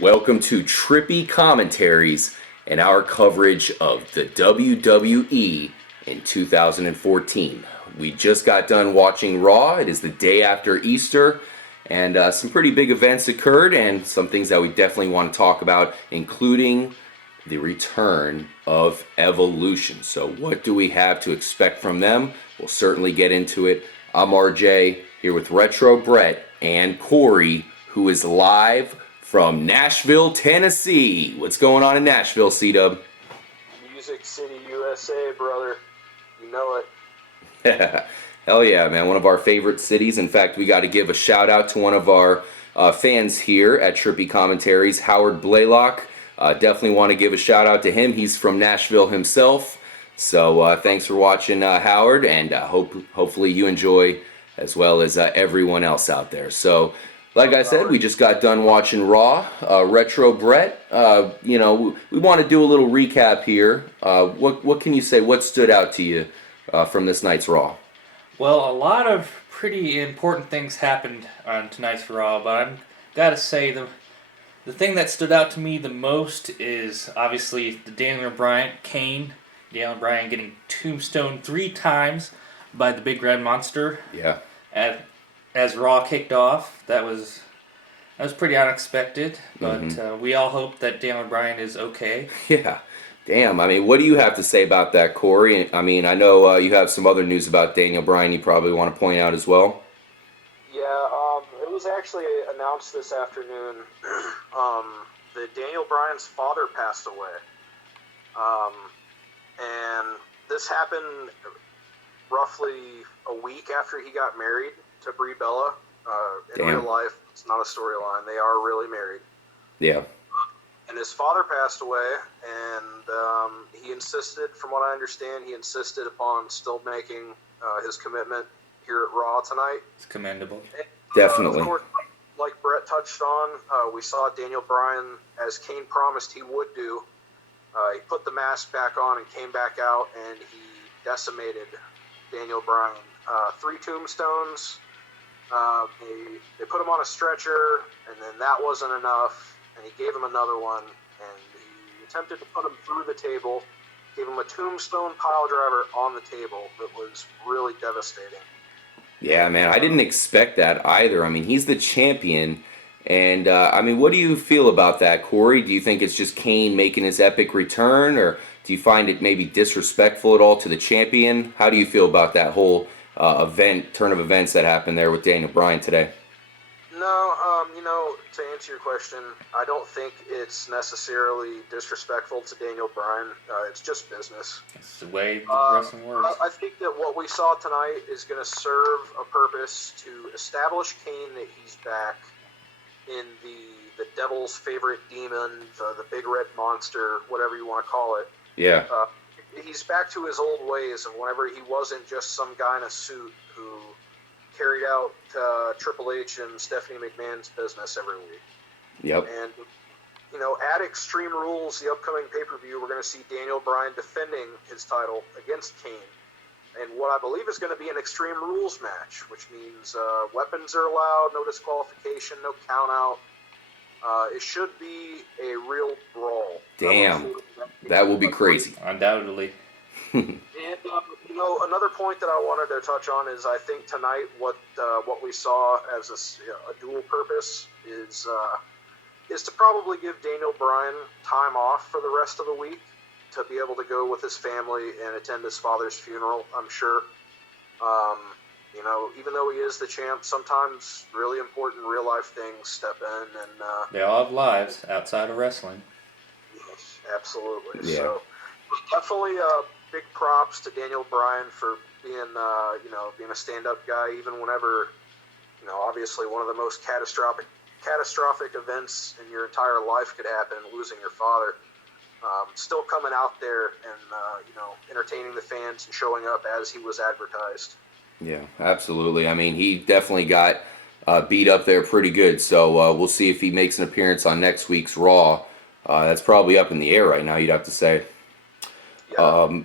Welcome to Trippy Commentaries and our coverage of the WWE in 2014. We just got done watching Raw. It is the day after Easter, and some pretty big events occurred and some things that we definitely want to talk about, including the return of Evolution. So what do we have to expect from them? We'll certainly get into it. I'm RJ, here with Retro Brett and Corey, who is live from Nashville, Tennessee. What's going on in Nashville, C-Dub? Music City, USA, brother. You know it. Hell yeah, man. One of our favorite cities. In fact, we got to give a shout out to one of our fans here at Trippy Commentaries, Howard Blaylock. Definitely want to give a shout out to him. He's from Nashville himself. So thanks for watching, Howard, and hopefully you enjoy as well as everyone else out there. So, like I said, we just got done watching Raw. Retro Brett, we want to do a little recap here. What can you say? What stood out to you from this night's Raw? Well, a lot of pretty important things happened on tonight's Raw, but I've got to say the thing that stood out to me the most is obviously the Daniel Bryan, Kane. Daniel Bryan getting tombstone 3 times by the Big Red Monster. Yeah. As Raw kicked off, that was pretty unexpected, but we all hope that Daniel Bryan is okay. Yeah. Damn, I mean, what do you have to say about that, Corey? I mean, I know you have some other news about Daniel Bryan you probably want to point out as well. Yeah, it was actually announced this afternoon that Daniel Bryan's father passed away. And this happened roughly a week after he got married to Brie Bella. In real life, it's not a storyline. They are really married. Yeah. And his father passed away, and he insisted, from what I understand, upon still making his commitment here at Raw tonight. It's commendable. And, Definitely. Of course, like Brett touched on, we saw Daniel Bryan, as Kane promised he would do. He put the mask back on and came back out, and he decimated Daniel Bryan. 3 tombstones. They put him on a stretcher, and then that wasn't enough, and he gave him another one, and he attempted to put him through the table, gave him a tombstone piledriver on the table that was really devastating. Yeah, man, I didn't expect that either. I mean, he's the champion, and what do you feel about that, Corey? Do you think it's just Kane making his epic return, or do you find it maybe disrespectful at all to the champion? How do you feel about that whole turn of events that happened there with Daniel Bryan today? No, to answer your question, I don't think it's necessarily disrespectful to Daniel Bryan. It's just business. It's the way the wrestling works. I think that what we saw tonight is going to serve a purpose to establish Kane that he's back in the devil's favorite demon, the Big Red Monster, whatever you want to call it. Yeah. He's back to his old ways of whenever he wasn't just some guy in a suit who carried out Triple H and Stephanie McMahon's business every week. Yep. And, at Extreme Rules, the upcoming pay-per-view, we're going to see Daniel Bryan defending his title against Kane. And what I believe is going to be an Extreme Rules match, which means weapons are allowed, no disqualification, no count-out. It should be a real brawl. Damn. That will be crazy. Undoubtedly. And, another point that I wanted to touch on is I think tonight what we saw as a dual purpose is to probably give Daniel Bryan time off for the rest of the week to be able to go with his family and attend his father's funeral, I'm sure. Even though he is the champ, sometimes really important real-life things step in. And they all have lives outside of wrestling. Yes, absolutely. Yeah. So definitely big props to Daniel Bryan for being a stand-up guy, even whenever, obviously one of the most catastrophic events in your entire life could happen, losing your father. Still coming out there and, entertaining the fans and showing up as he was advertised. Yeah, absolutely. I mean, he definitely got beat up there pretty good, so we'll see if he makes an appearance on next week's Raw. That's probably up in the air right now, you'd have to say. Yeah.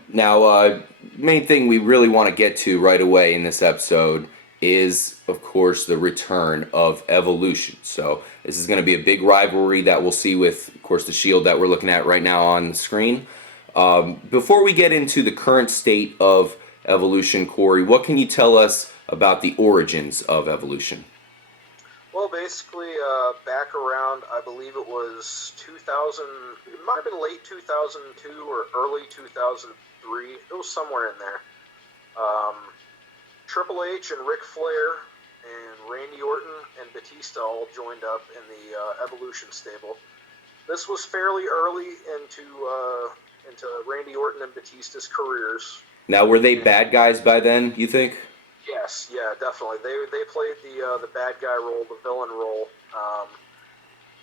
Main thing we really want to get to right away in this episode is, of course, the return of Evolution. So this is going to be a big rivalry that we'll see with, of course, the Shield that we're looking at right now on the screen. Before we get into the current state of Evolution, Corey, what can you tell us about the origins of Evolution? Well, basically, back around, I believe it was 2000, it might have been late 2002 or early 2003. It was somewhere in there. Triple H and Ric Flair and Randy Orton and Batista all joined up in the Evolution stable. This was fairly early into Randy Orton and Batista's careers. Now, were they bad guys by then, you think? Yes, yeah, definitely. They played the bad guy role, the villain role.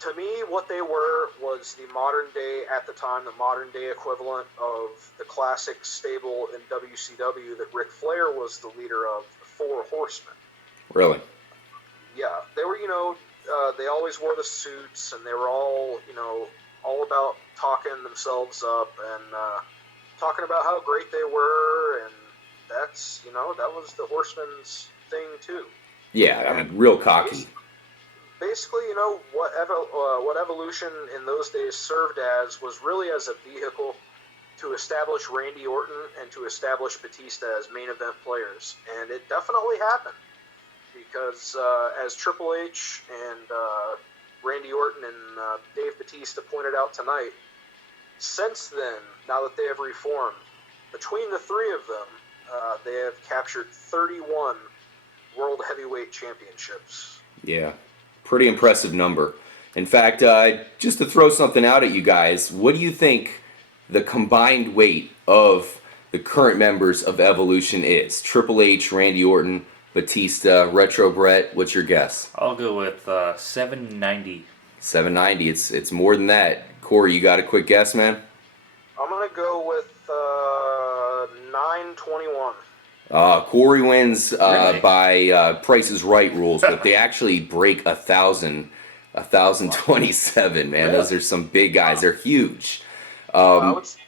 To me, what they were was the modern day, at the time, the modern day equivalent of the classic stable in WCW that Ric Flair was the leader of, the Four Horsemen. Really? Yeah, they were, they always wore the suits, and they were all, all about talking themselves up and talking about how great they were, and that's, that was the Horsemen's thing too. Yeah, I mean, real cocky. Basically, what Evolution in those days served as was really as a vehicle to establish Randy Orton and to establish Batista as main event players. And it definitely happened because as Triple H and Randy Orton and Dave Batista pointed out tonight, since then, now that they have reformed, between the three of them, they have captured 31 World Heavyweight Championships. Yeah, pretty impressive number. In fact, just to throw something out at you guys, what do you think the combined weight of the current members of Evolution is? Triple H, Randy Orton, Batista, Retro Brett, what's your guess? I'll go with 790. 790, it's more than that. Corey, you got a quick guess, man? I'm going to go with 921. Corey wins Really? by Price is Right rules, but they actually break 1,027, man. Really? Those are some big guys. They're huge. I would say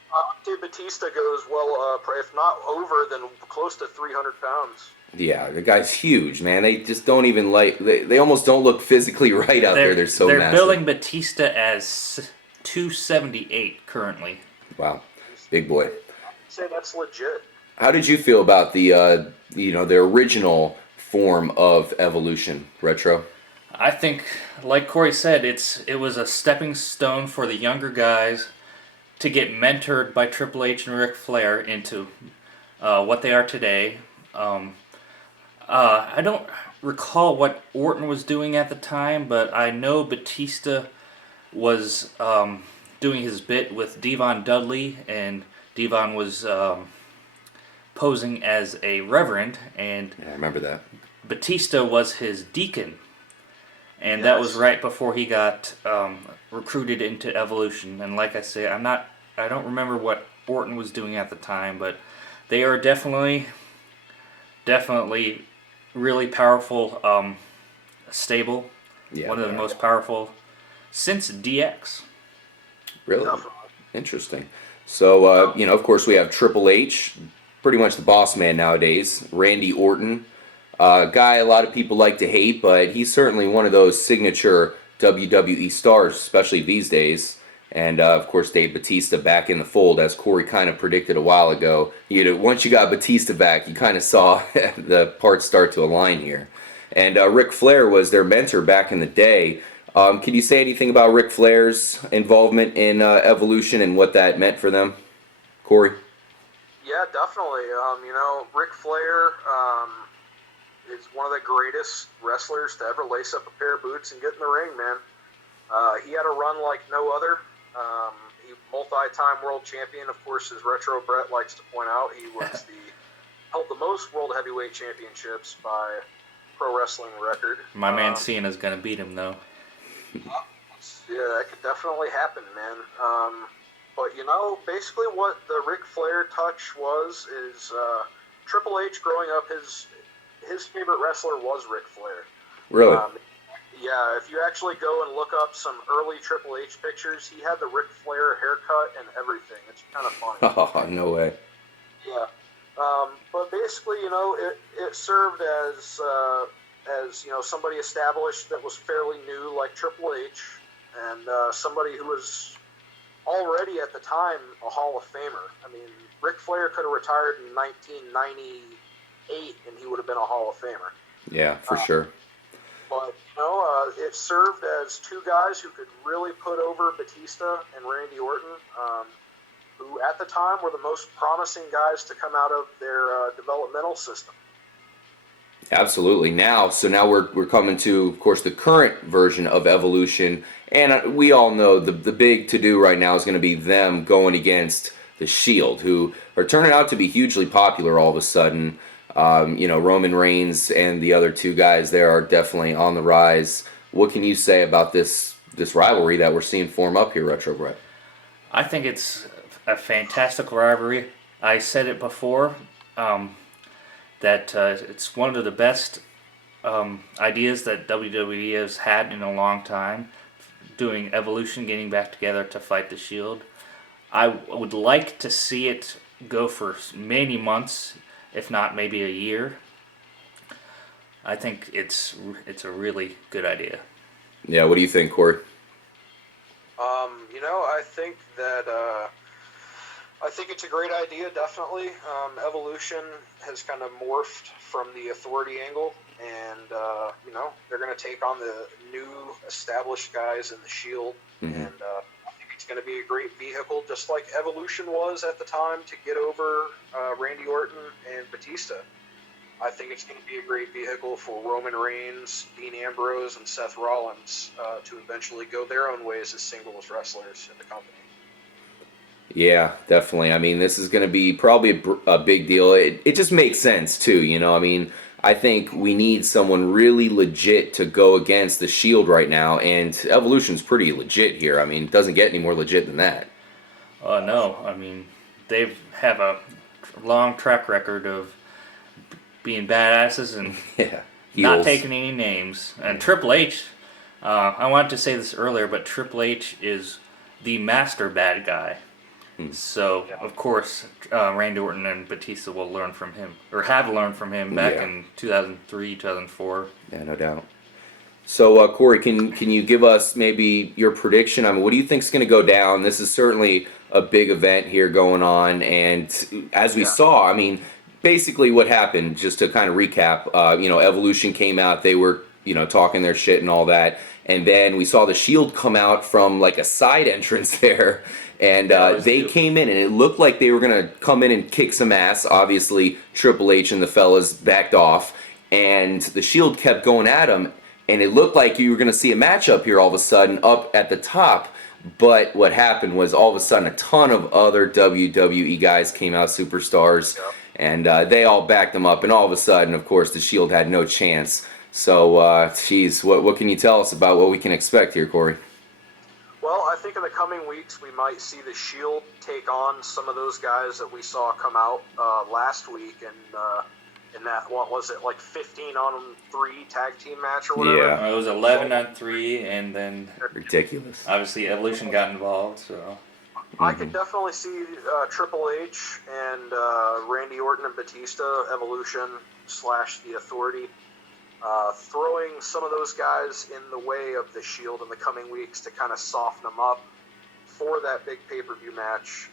Batista goes well, if not over, then close to 300 pounds. Yeah, the guy's huge, man. They just don't even they almost don't look physically right out there. They're so They're massive. billing Batista as 278 currently. Wow, big boy. I'd say that's legit. How did you feel about the the original form of Evolution, Retro? I think, like Corey said, it was a stepping stone for the younger guys to get mentored by Triple H and Ric Flair into what they are today. I don't recall what Orton was doing at the time, but I know Batista was doing his bit with Devon Dudley, and Devon was posing as a reverend, and Yeah, I remember that. Batista was his deacon. And that was right before he got recruited into Evolution. And like I say, I don't remember what Orton was doing at the time, but they are definitely really powerful stable. Yeah, One of the most powerful since DX. Really? Definitely. Interesting. So, of course, we have Triple H, pretty much the boss man nowadays. Randy Orton, a guy a lot of people like to hate, but he's certainly one of those signature WWE stars, especially these days. And, of course, Dave Batista back in the fold, as Corey kind of predicted a while ago. Once you got Batista back, you kind of saw the parts start to align here. And Ric Flair was their mentor back in the day. Can you say anything about Ric Flair's involvement in Evolution and what that meant for them, Corey? Yeah, definitely. Ric Flair is one of the greatest wrestlers to ever lace up a pair of boots and get in the ring, man. He had a run like no other. He multi-time world champion, of course, as Retro Brett likes to point out. He was held the most world heavyweight championships by pro wrestling record. My man Cena's going to beat him, though. Yeah, that could definitely happen, man. But basically what the Ric Flair touch is Triple H growing up, his favorite wrestler was Ric Flair. Really? Yeah, if you actually go and look up some early Triple H pictures, he had the Ric Flair haircut and everything. It's kind of funny. Oh, no way. Yeah. But basically, it served as somebody established that was fairly new, like Triple H, and somebody who was already at the time a Hall of Famer. I mean, Ric Flair could have retired in 1998, and he would have been a Hall of Famer. Yeah, for sure. But it served as two guys who could really put over Batista and Randy Orton, who at the time were the most promising guys to come out of their developmental system. Absolutely. Now we're coming to, of course, the current version of Evolution, and we all know the big to-do right now is going to be them going against the Shield, who are turning out to be hugely popular all of a sudden. Roman Reigns and the other two guys there are definitely on the rise. What can you say about this rivalry that we're seeing form up here, Retro Brett? I think it's a fantastic rivalry. I said it before, that it's one of the best ideas that WWE has had in a long time, doing Evolution, getting back together to fight the Shield. I would like to see it go for many months, if not maybe a year. I think it's a really good idea. Yeah, what do you think, Corey? I think that I think it's a great idea, definitely. Evolution has kind of morphed from the Authority angle, and they're going to take on the new established guys in the Shield, and I think it's going to be a great vehicle, just like Evolution was at the time to get over Randy Orton and Batista. I think it's going to be a great vehicle for Roman Reigns, Dean Ambrose, and Seth Rollins to eventually go their own ways as singles wrestlers in the company. Yeah, definitely. I mean, this is going to be probably a big deal. It just makes sense, too, I mean, I think we need someone really legit to go against the Shield right now, and Evolution's pretty legit here. I mean, it doesn't get any more legit than that. No, I mean, they have a long track record of being badasses and not taking any names. And Triple H, I wanted to say this earlier, but Triple H is the master bad guy. So, of course, Randy Orton and Batista will learn from him, or have learned from him back in 2003, 2004. Yeah, no doubt. So, Corey, can you give us maybe your prediction? I mean, what do you think is going to go down? This is certainly a big event here going on, and as we saw, I mean, basically what happened, just to kind of recap, Evolution came out, they were, talking their shit and all that, and then we saw the Shield come out from like a side entrance there, and they came in, and it looked like they were going to come in and kick some ass. Obviously, Triple H and the fellas backed off, and the Shield kept going at them, and it looked like you were going to see a matchup here all of a sudden up at the top. But what happened was all of a sudden a ton of other WWE guys came out, superstars, and they all backed them up. And all of a sudden, of course, the Shield had no chance. So, what can you tell us about what we can expect here, Corey? Well, I think in the coming weeks we might see the Shield take on some of those guys that we saw come out last week, and in that, what was it, like 15-on-3 tag team match or whatever? Yeah, it was 11-on-3, and then ridiculous. Obviously, Evolution got involved, so I could definitely see Triple H and Randy Orton and Batista, Evolution / the Authority, throwing some of those guys in the way of the Shield in the coming weeks to kind of soften them up for that big pay-per-view match.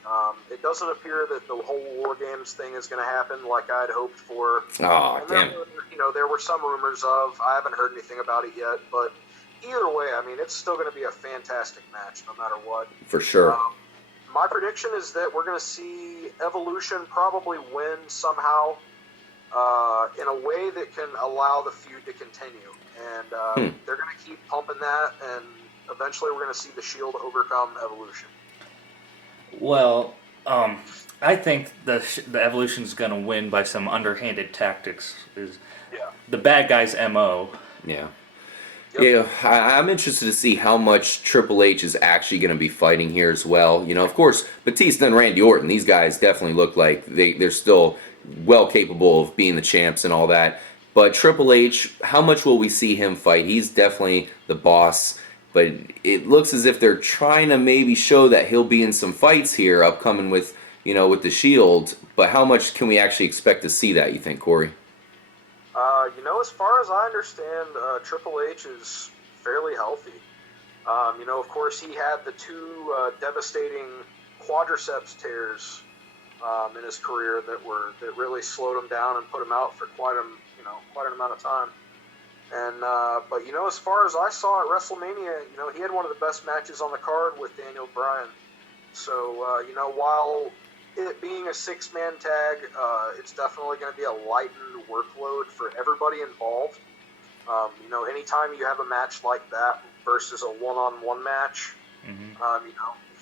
It doesn't appear that the whole War Games thing is going to happen like I'd hoped for. Oh, damn. There were some rumors of. I haven't heard anything about it yet, but either way, I mean, it's still going to be a fantastic match no matter what. For sure. My prediction is that we're going to see Evolution probably win somehow in a way that can allow the feud to continue. And they're going to keep pumping that, and eventually we're going to see the Shield overcome Evolution. Well, I think the Evolution's going to win by some underhanded tactics. The bad guy's MO. Yeah. Yep. Yeah, I'm interested to see how much Triple H is actually going to be fighting here as well. Of course, Batista and Randy Orton, these guys definitely look like they're still well capable of being the champs and all that. But Triple H, how much will we see him fight? He's definitely the boss. But it looks as if they're trying to maybe show that he'll be in some fights here upcoming with, with the Shield. But how much can we actually expect to see that, you think, Corey? As far as I understand, Triple H is fairly healthy. Of course, he had the two devastating quadriceps tears in his career that really slowed him down and put him out for quite an amount of time. And but as far as I saw at WrestleMania, he had one of the best matches on the card with Daniel Bryan. So while it being a six-man tag, it's definitely going to be a lightened workload for everybody involved. Anytime you have a match like that versus a one-on-one match, you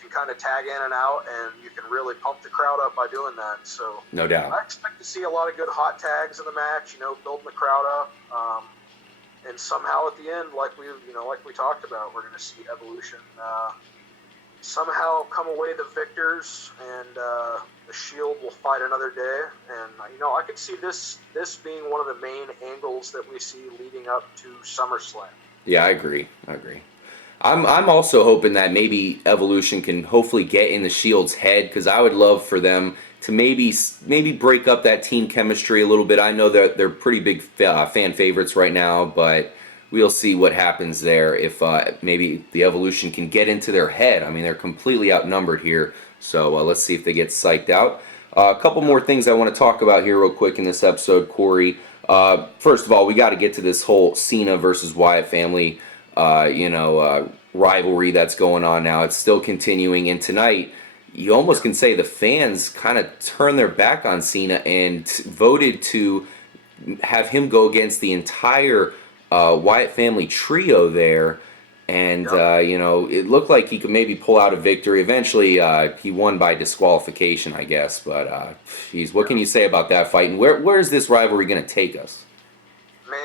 can kind of tag in and out, and you can really pump the crowd up by doing that. So no doubt, I expect to see a lot of good hot tags in the match. Building the crowd up, and somehow at the end, like we talked about, we're going to see Evolution somehow come away the victors, and the Shield will fight another day. And I could see this being one of the main angles that we see leading up to SummerSlam. Yeah, I agree. I'm also hoping that maybe Evolution can hopefully get in the Shield's head, because I would love for them to maybe break up that team chemistry a little bit. I know that they're pretty big fan favorites right now, but we'll see what happens there if maybe the Evolution can get into their head. I mean, they're completely outnumbered here, so let's see if they get psyched out. A couple more things I want to talk about here real quick in this episode, Corey. First of all, we got to get to this whole Cena versus Wyatt family, rivalry that's going on now. It's still continuing, and tonight, you almost can say the fans kind of turned their back on Cena and voted to have him go against the entire Wyatt family trio there, and it looked like he could maybe pull out a victory. Eventually, he won by disqualification, I guess. But what can you say about that fight? And where is this rivalry going to take us? Man,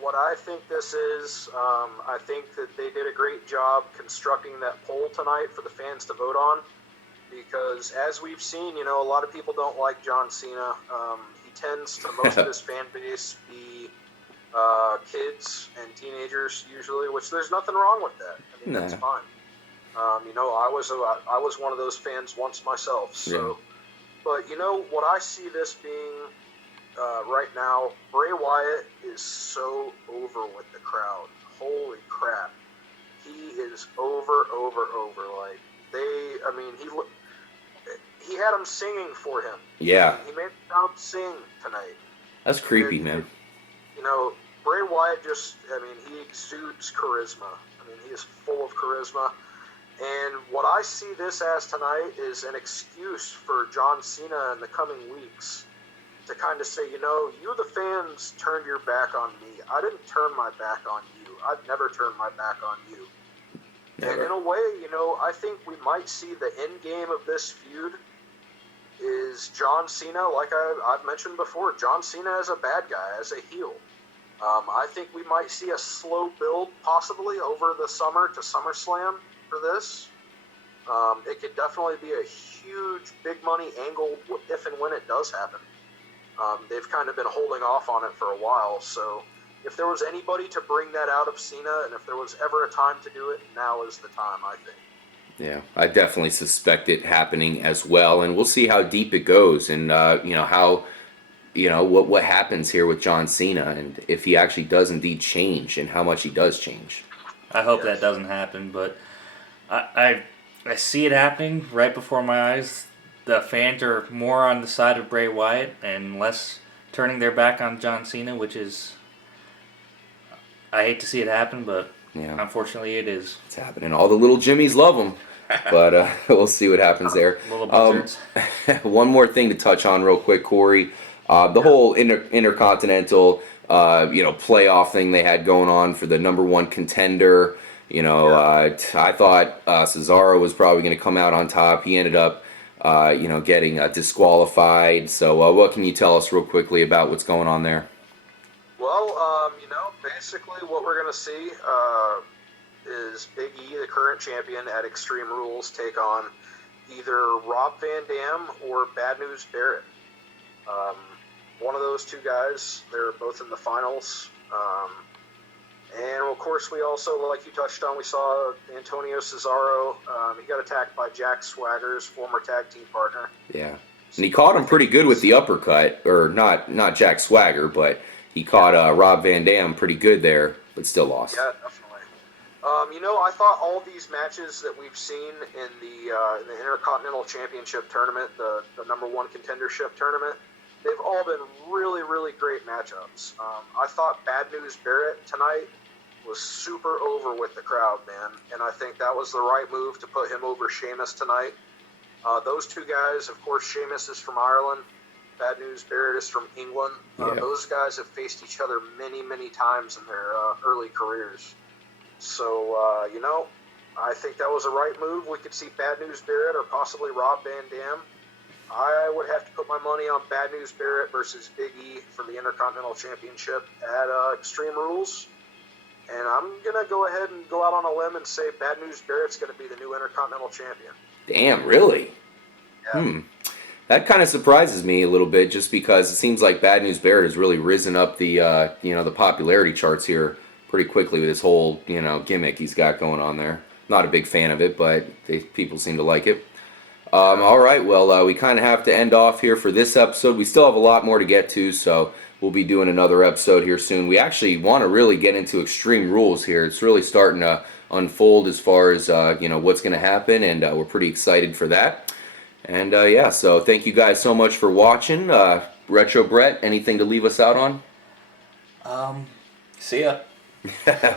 what I think this is. I think that they did a great job constructing that poll tonight for the fans to vote on, because as we've seen, a lot of people don't like John Cena. He tends to, most of his fan base, be kids and teenagers usually, which there's nothing wrong with that. I mean, that's fine. I was one of those fans once myself. So, but what I see this being right now, Bray Wyatt is so over with the crowd. Holy crap, he is over. Like he had him singing for him. Yeah, he made the crowd sing tonight. That's creepy, man. Bray Wyatt he exudes charisma. He is full of charisma. And what I see this as tonight is an excuse for John Cena in the coming weeks to kind of say, you the fans turned your back on me. I didn't turn my back on you. I've never turned my back on you. Never. And in a way, I think we might see the end game of this feud is John Cena, like I've mentioned before, John Cena as a bad guy, as a heel. I think we might see a slow build possibly over the summer to SummerSlam for this. It could definitely be a huge big money angle if and when it does happen. They've kind of been holding off on it for a while, so if there was anybody to bring that out of Cena, and if there was ever a time to do it, now is the time, I think. Yeah, I definitely suspect it happening as well, and we'll see how deep it goes, and how what happens here with John Cena, and if he actually does indeed change, and how much he does change. I hope that doesn't happen, but I see it happening right before my eyes. The fans are more on the side of Bray Wyatt and less turning their back on John Cena, which is, I hate to see it happen, but unfortunately it is. It's happening. All the little Jimmies love him, but we'll see what happens there. Little buzzards. One more thing to touch on real quick, Corey. The whole intercontinental, playoff thing they had going on for the number one contender. I thought Cesaro was probably going to come out on top. He ended up, getting disqualified. So what can you tell us real quickly about what's going on there? Well, basically what we're going to see is Big E, the current champion at Extreme Rules, take on either Rob Van Dam or Bad News Barrett. One of those two guys, they're both in the finals. And of course, we also, like you touched on, we saw Antonio Cesaro. He got attacked by Jack Swagger's former tag team partner. Yeah. And he caught him pretty good with the uppercut, or not Jack Swagger, but he caught Rob Van Dam pretty good there, but still lost. Yeah, definitely. I thought all these matches that we've seen in the Intercontinental Championship tournament, the number one contendership tournament, they've all been really, really great matchups. I thought Bad News Barrett tonight was super over with the crowd, man, and I think that was the right move to put him over Sheamus tonight. Those two guys, of course, Sheamus is from Ireland, Bad News Barrett is from England. Those guys have faced each other many, many times in their early careers. So, I think that was a right move. We could see Bad News Barrett or possibly Rob Van Dam. I would have to put my money on Bad News Barrett versus Big E for the Intercontinental Championship at Extreme Rules. And I'm going to go ahead and go out on a limb and say Bad News Barrett's going to be the new Intercontinental Champion. Damn, really? Yeah. That kind of surprises me a little bit, just because it seems like Bad News Barrett has really risen up the the popularity charts here pretty quickly with this whole gimmick he's got going on there. Not a big fan of it, but people seem to like it. All right, well, we kind of have to end off here for this episode. We still have a lot more to get to, so we'll be doing another episode here soon. We actually want to really get into Extreme Rules here. It's really starting to unfold as far as what's going to happen, and we're pretty excited for that. And so thank you guys so much for watching. Retro Brett, anything to leave us out on? See ya.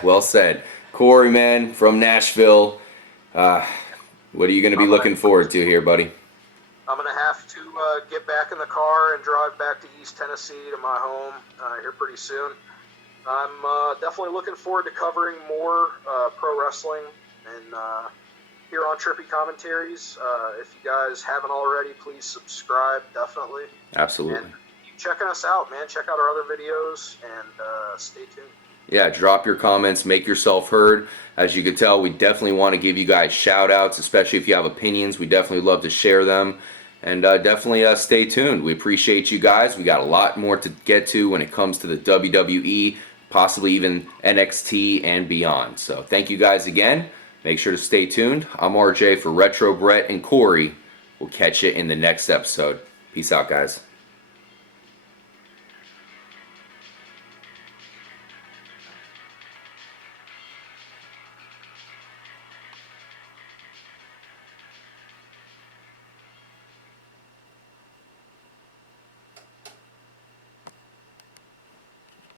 Well said. Corey, man, from Nashville. What are you going to be looking forward to here, buddy? I'm going to have to get back in the car and drive back to East Tennessee to my home here pretty soon. I'm definitely looking forward to covering more pro wrestling and here on Trippy Commentaries. If you guys haven't already, please subscribe, definitely. Absolutely. And keep checking us out, man. Check out our other videos and stay tuned. Yeah, drop your comments, make yourself heard. As you can tell, we definitely want to give you guys shout outs, especially if you have opinions. We definitely love to share them. And definitely stay tuned. We appreciate you guys. We got a lot more to get to when it comes to the WWE, possibly even NXT and beyond. So thank you guys again. Make sure to stay tuned. I'm RJ for Retro Brett and Corey. We'll catch you in the next episode. Peace out, guys.